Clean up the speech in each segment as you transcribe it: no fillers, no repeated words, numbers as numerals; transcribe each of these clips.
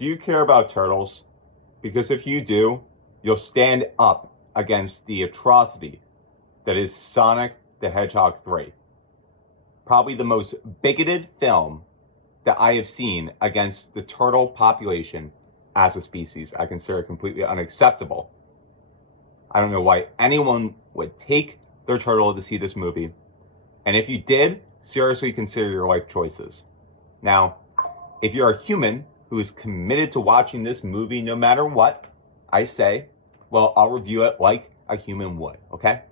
Do you care about turtles? Because if you do, you'll stand up against the atrocity that is Sonic the Hedgehog 3. Probably the most bigoted film that I have seen against the turtle population as a species. I consider it completely unacceptable. I don't know why anyone would take their turtle to see this movie. And if you did, seriously consider your life choices. Now, if you're a human who is committed to watching this movie no matter what I say, well, I'll review it like a human would, okay?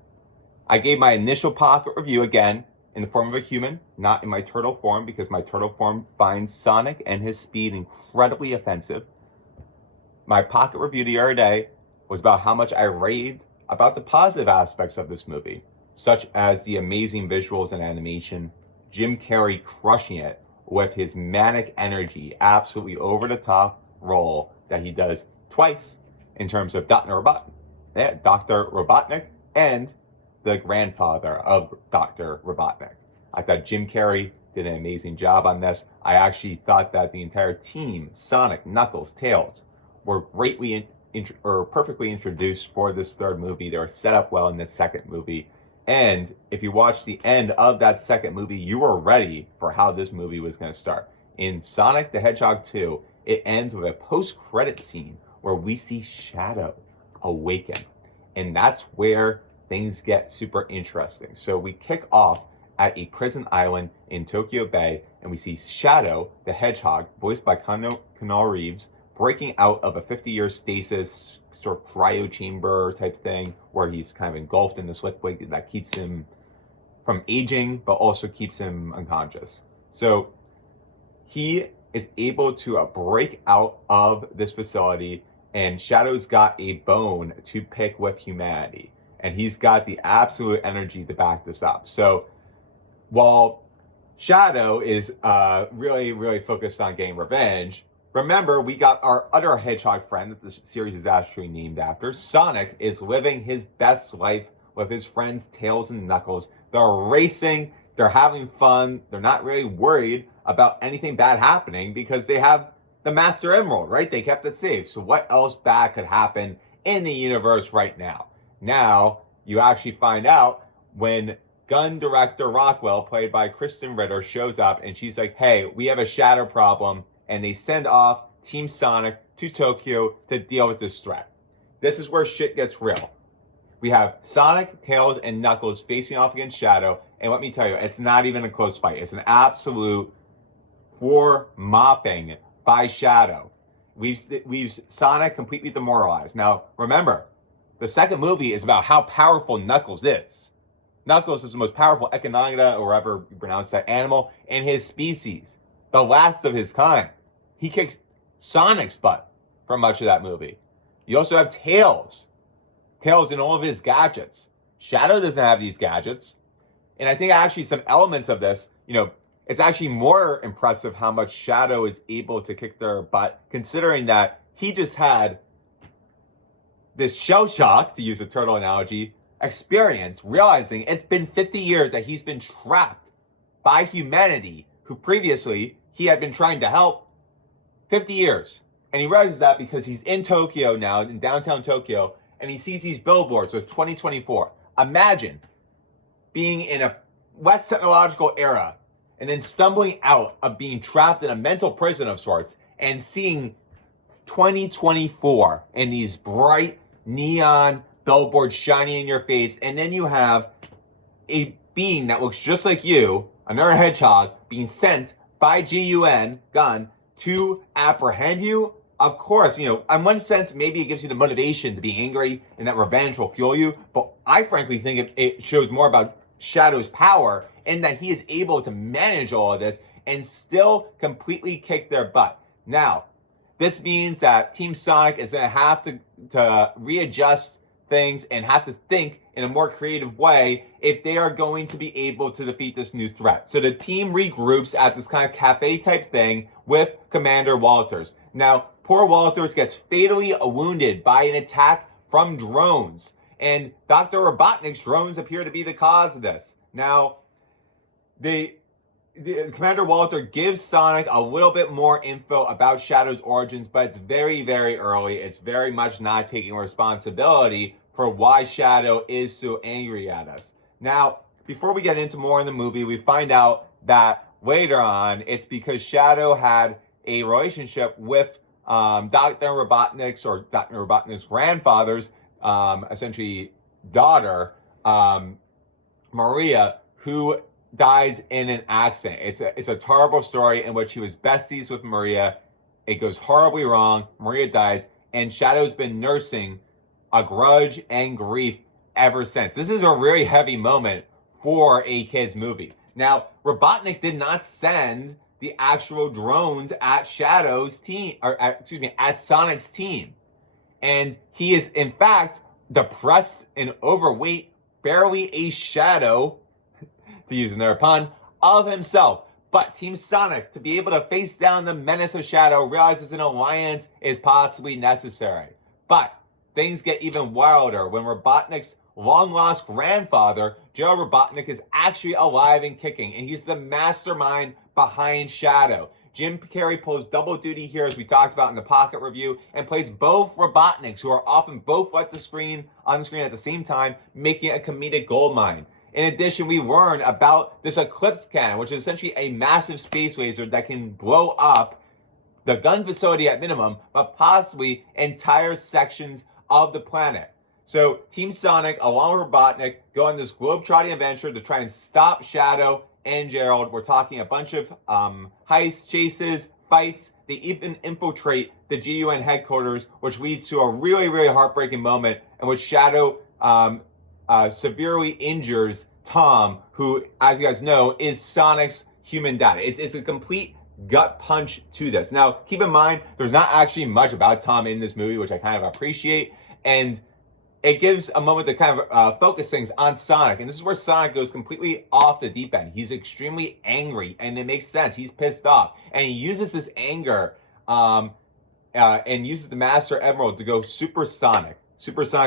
I gave my initial pocket review again in the form of a human, not in my turtle form, because my turtle form finds Sonic and his speed incredibly offensive. My pocket review the other day was about how much I raved about the positive aspects of this movie, such as the amazing visuals and animation, Jim Carrey crushing it with his manic energy, absolutely over-the-top role that he does twice in terms of Dr. Robotnik and the grandfather of Dr. Robotnik. I thought Jim Carrey did an amazing job on this. I actually thought that the entire team, Sonic, Knuckles, Tails, were greatly perfectly introduced for this third movie. They were set up well in the second movie. And if you watch the end of that second movie, you were ready for how this movie was going to start. In Sonic the Hedgehog 2, it ends with a post-credit scene where we see Shadow awaken. And that's where things get super interesting. So we kick off at a prison island in Tokyo Bay, and we see Shadow the Hedgehog, voiced by Keanu Reeves, breaking out of a 50-year stasis sort of cryo chamber type thing where he's kind of engulfed in this liquid that keeps him from aging but also keeps him unconscious. So he is able to break out of this facility, and Shadow's got a bone to pick with humanity, and he's got the absolute energy to back this up. So while Shadow is really focused on getting revenge, remember, we got our other hedgehog friend that the series is actually named after. Sonic is living his best life with his friends Tails and Knuckles. They're racing, they're having fun, they're not really worried about anything bad happening because they have the Master Emerald, right? They kept it safe. So what else bad could happen in the universe right now? Now, you actually find out when gun director Rockwell, played by Kristen Ritter, shows up and she's like, hey, we have a shadow problem. And they send off Team Sonic to Tokyo to deal with this threat. This is where shit gets real. We have Sonic, Tails, and Knuckles facing off against Shadow, and let me tell you, it's not even a close fight. It's an absolute floor mopping by Shadow. We've Sonic completely demoralized. Now, remember, the second movie is about how powerful Knuckles is. Knuckles is the most powerful Echidna, or however you pronounce that animal, in his species. The last of his kind. He kicks Sonic's butt for much of that movie. You also have Tails. Tails in all of his gadgets. Shadow doesn't have these gadgets. And I think actually some elements of this, it's actually more impressive how much Shadow is able to kick their butt, considering that he just had this shell shock, to use a turtle analogy, experience, realizing it's been 50 years that he's been trapped by humanity, who previously he had been trying to help. 50 years. And he realizes that because he's in Tokyo now, in downtown Tokyo, and he sees these billboards with 2024. Imagine being in a less technological era and then stumbling out of being trapped in a mental prison of sorts and seeing 2024 and these bright neon billboards shining in your face. And then you have a being that looks just like you, another hedgehog, being sent by G.U.N. gun to apprehend you. Of course, in one sense, maybe it gives you the motivation to be angry and that revenge will fuel you. But I frankly think it shows more about Shadow's power in that he is able to manage all of this and still completely kick their butt. Now, this means that Team Sonic is going to have to readjust things and have to think in a more creative way if they are going to be able to defeat this new threat. So the team regroups at this kind of cafe type thing with Commander Walters. Now, poor Walters gets fatally wounded by an attack from drones, and Dr. Robotnik's drones appear to be the cause of this. Now, Commander Walter gives Sonic a little bit more info about Shadow's origins, but it's very, very early. It's very much not taking responsibility for why Shadow is so angry at us. Now, before we get into more in the movie, we find out that later on, it's because Shadow had a relationship with Dr. Robotnik's grandfather's essentially daughter, Maria, who dies in an accident. It's a terrible story in which he was besties with Maria. It goes horribly wrong. Maria dies, and Shadow's been nursing a grudge and grief ever since. This is a really heavy moment for a kids movie. Now, Robotnik did not send the actual drones at Shadow's team, at Sonic's team. And he is, in fact, depressed and overweight, barely a shadow, to use another pun, of himself. But Team Sonic, to be able to face down the menace of Shadow, realizes an alliance is possibly necessary. But things get even wilder when Robotnik's long-lost grandfather, Joe Robotnik, is actually alive and kicking, and he's the mastermind behind Shadow. Jim Carrey pulls double duty here, as we talked about in the Pocket Review, and plays both Robotniks, who are often both on the screen at the same time, making a comedic goldmine. In addition, we learn about this Eclipse Cannon, which is essentially a massive space laser that can blow up the gun facility at minimum, but possibly entire sections of the planet. So Team Sonic, along with Robotnik, go on this globe-trotting adventure to try and stop Shadow and Gerald. We're talking a bunch of heists, chases, fights. They even infiltrate the G.U.N headquarters, which leads to a really, really heartbreaking moment in which Shadow severely injures Tom, who, as you guys know, is Sonic's human dad. It's a complete gut punch to this. Now, keep in mind, there's not actually much about Tom in this movie, which I kind of appreciate, and it gives a moment to kind of focus things on Sonic, and this is where Sonic goes completely off the deep end. He's extremely angry, and it makes sense. He's pissed off, and he uses this anger and uses the Master Emerald to go supersonic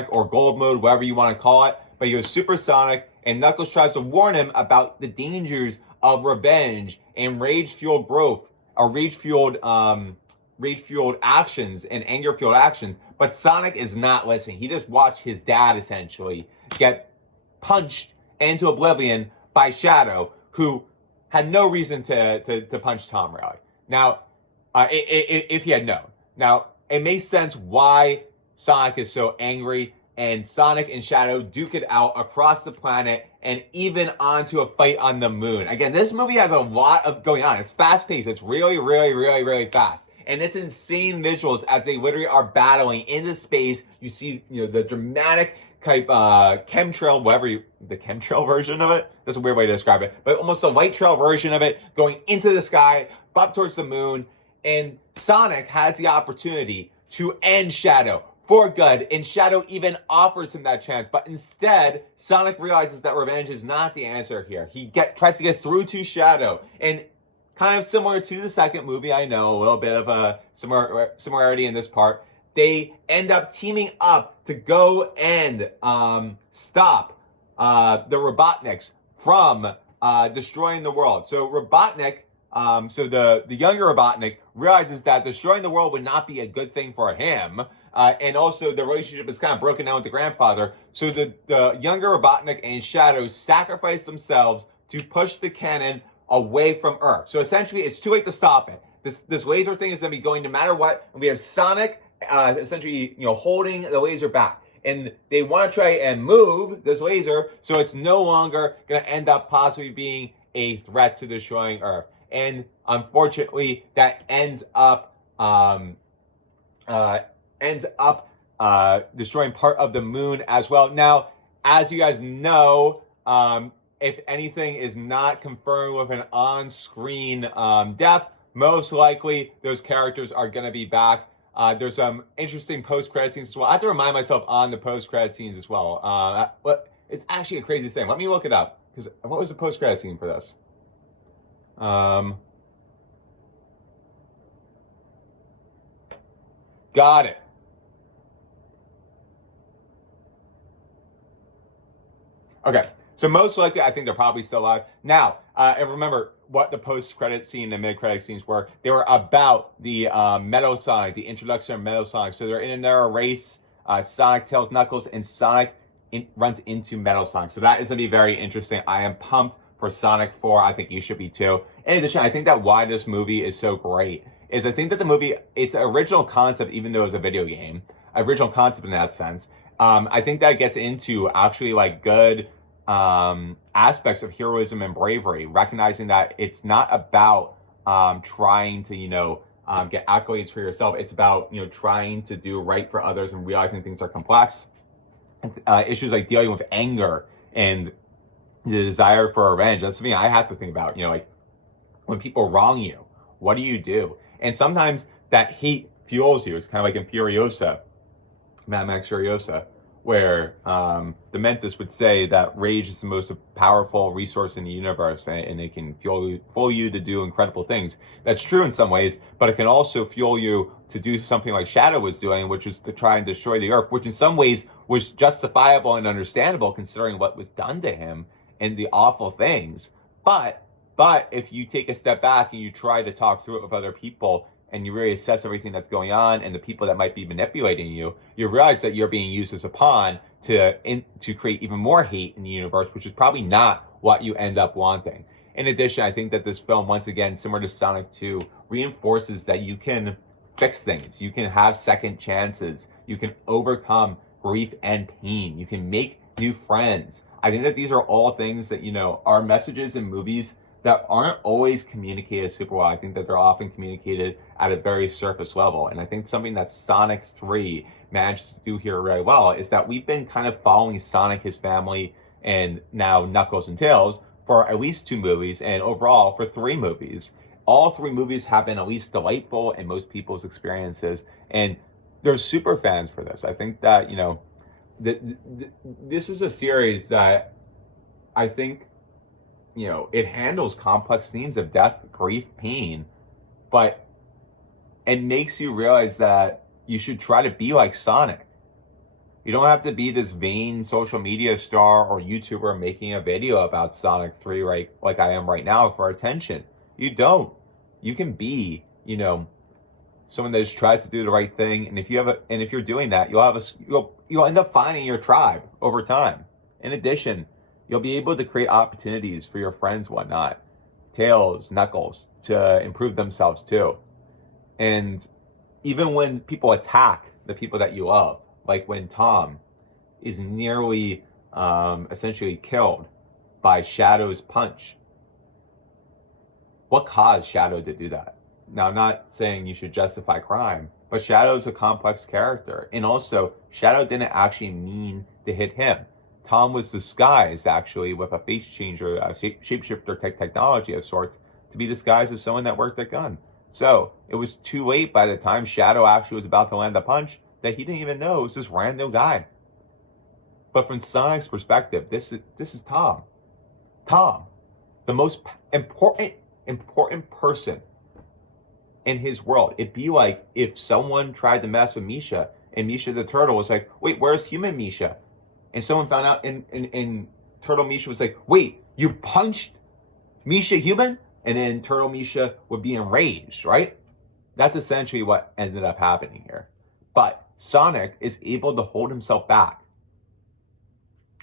or gold mode, whatever you want to call it, but he goes supersonic, and Knuckles tries to warn him about the dangers of revenge and rage-fueled growth, or rage-fueled actions and anger-fueled actions, but Sonic is not listening. He just watched his dad essentially get punched into oblivion by Shadow, who had no reason to punch Tom, really. Now, if he had known. Now, it makes sense why Sonic is so angry, and Sonic and Shadow duke it out across the planet and even onto a fight on the moon. Again, this movie has a lot of going on. It's fast-paced. It's really, really, really, really fast. And it's insane visuals as they literally are battling into space. You see, the dramatic type chemtrail, the chemtrail version of it. That's a weird way to describe it. But almost a light trail version of it going into the sky, up towards the moon. And Sonic has the opportunity to end Shadow for good, and Shadow even offers him that chance, but instead, Sonic realizes that revenge is not the answer here. He tries to get through to Shadow, and kind of similar to the second movie, I know, a little bit of a similarity in this part, they end up teaming up to go and stop the Robotniks from destroying the world. So Robotnik, the younger Robotnik realizes that destroying the world would not be a good thing for him. And also the relationship is kind of broken down with the grandfather. So the younger Robotnik and Shadow sacrifice themselves to push the cannon away from Earth. So essentially, it's too late to stop it. This laser thing is going to be going no matter what. And we have Sonic essentially, holding the laser back. And they want to try and move this laser so it's no longer going to end up possibly being a threat to destroying Earth. And unfortunately, that ends up destroying part of the moon as well. Now, as you guys know, if anything is not confirmed with an on-screen death, most likely those characters are going to be back. There's some interesting post-credit scenes as well. I have to remind myself on the post-credit scenes as well. But it's actually a crazy thing. Let me look it up. Because what was the post-credit scene for this? Got it. Okay. So most likely, I think they're probably still alive. Now, and remember what the post-credit scene and mid-credit scenes were. They were about the Metal Sonic, the introduction of Metal Sonic. So they're in there a race, Sonic, Tails, Knuckles, and Sonic runs into Metal Sonic. So that is going to be very interesting. I am pumped for Sonic 4. I think you should be too. In addition, I think that why this movie is so great is I think that the movie, its original concept, even though it's a video game, original concept in that sense, I think that gets into actually like good aspects of heroism and bravery, recognizing that it's not about trying to, get accolades for yourself. It's about, trying to do right for others and realizing things are complex. Issues like dealing with anger and the desire for revenge. That's something I have to think about. Like when people wrong you, what do you do? And sometimes that hate fuels you. It's kind of like in Furiosa, Mad Max Furiosa, where the Mentis would say that rage is the most powerful resource in the universe, and it can fuel you to do incredible things. That's true in some ways, but it can also fuel you to do something like Shadow was doing, which is to try and destroy the Earth, which in some ways was justifiable and understandable considering what was done to him and the awful things. But if you take a step back and you try to talk through it with other people, and you really assess everything that's going on and the people that might be manipulating you, you realize that you're being used as a pawn to create even more hate in the universe, which is probably not what you end up wanting. In addition, I think that this film, once again, similar to Sonic 2, reinforces that you can fix things. You can have second chances. You can overcome grief and pain. You can make new friends. I think that these are all things that, are messages in movies that aren't always communicated super well. I think that they're often communicated at a very surface level. And I think something that Sonic 3 managed to do here very well is that we've been kind of following Sonic, his family, and now Knuckles and Tails for at least 2 movies, and overall for 3 movies. All 3 movies have been at least delightful in most people's experiences, and there's super fans for this. I think that, this is a series that I think, it handles complex themes of death, grief, pain, but it makes you realize that you should try to be like Sonic. You don't have to be this vain social media star or YouTuber making a video about Sonic 3 like I am right now for attention. You don't. You can be, someone that just tries to do the right thing, and if you're doing that, you'll end up finding your tribe over time. In addition, you'll be able to create opportunities for your friends, whatnot, Tails, Knuckles, to improve themselves too. And even when people attack the people that you love, like when Tom is nearly essentially killed by Shadow's punch, what caused Shadow to do that? Now, I'm not saying you should justify crime, but Shadow's a complex character. And also, Shadow didn't actually mean to hit him. Tom was disguised, actually, with a face changer, a shapeshifter type technology of sorts, to be disguised as someone that worked at G.U.N. So, it was too late by the time Shadow actually was about to land the punch that he didn't even know it was this random guy. But from Sonic's perspective, this is Tom. Tom, the most important person in his world. It'd be like if someone tried to mess with Misha, and Misha the turtle was like, wait, where's human Misha? And someone found out, and Turtle Misha was like, wait, you punched Misha human? And then Turtle Misha would be enraged, right? That's essentially what ended up happening here. But Sonic is able to hold himself back.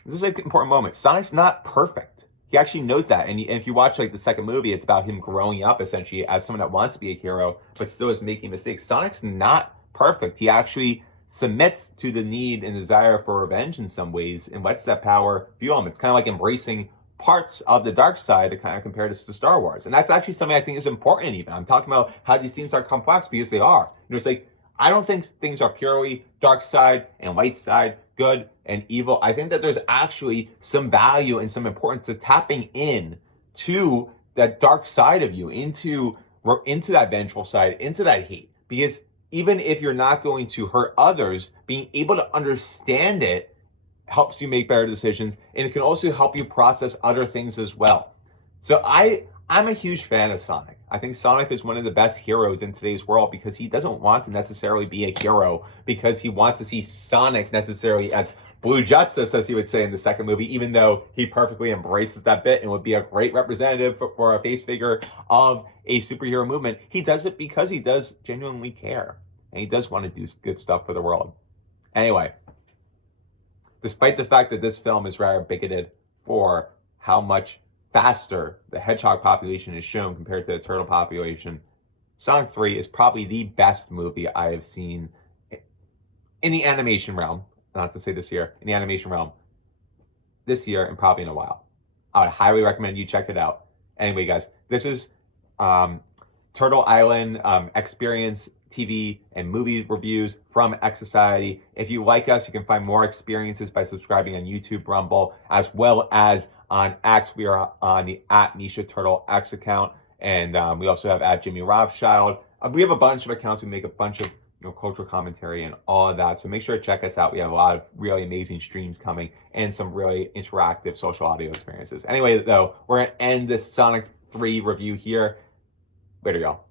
This is an important moment. Sonic's not perfect. He actually knows that. And if you watch like the second movie, it's about him growing up essentially as someone that wants to be a hero, but still is making mistakes. Sonic's not perfect. He actually submits to the need and desire for revenge in some ways and lets that power fuel him. It's kind of like embracing parts of the dark side to kind of compare this to Star Wars. And that's actually something I think is important even. I'm talking about how these themes are complex because they are. It's like, I don't think things are purely dark side and light side, good and evil. I think that there's actually some value and some importance to tapping in to that dark side of you, into that vengeful side, into that hate. Because even if you're not going to hurt others, being able to understand it helps you make better decisions, and it can also help you process other things as well. So I'm a huge fan of Sonic. I think Sonic is one of the best heroes in today's world because he doesn't want to necessarily be a hero because he wants to see Sonic necessarily as Blue Justice, as he would say in the second movie, even though he perfectly embraces that bit and would be a great representative for a face figure of a superhero movement. He does it because he does genuinely care. And he does want to do good stuff for the world. Anyway, despite the fact that this film is rather bigoted for how much faster the hedgehog population is shown compared to the turtle population, Sonic 3 is probably the best movie I have seen in the animation realm, not to say this year, in the animation realm this year and probably in a while. I would highly recommend you check it out. Anyway, guys, this is Turtle Island Experience TV and movie reviews from X Society. If you like us, you can find more experiences by subscribing on YouTube, Rumble, as well as on X. We are on the @Misha Turtle X account, and we also have @Jimmy Rothschild. We have a bunch of accounts. We make a bunch of cultural commentary and all of that. So make sure to check us out. We have a lot of really amazing streams coming and some really interactive social audio experiences. Anyway, though, we're going to end this Sonic 3 review here. Later, y'all.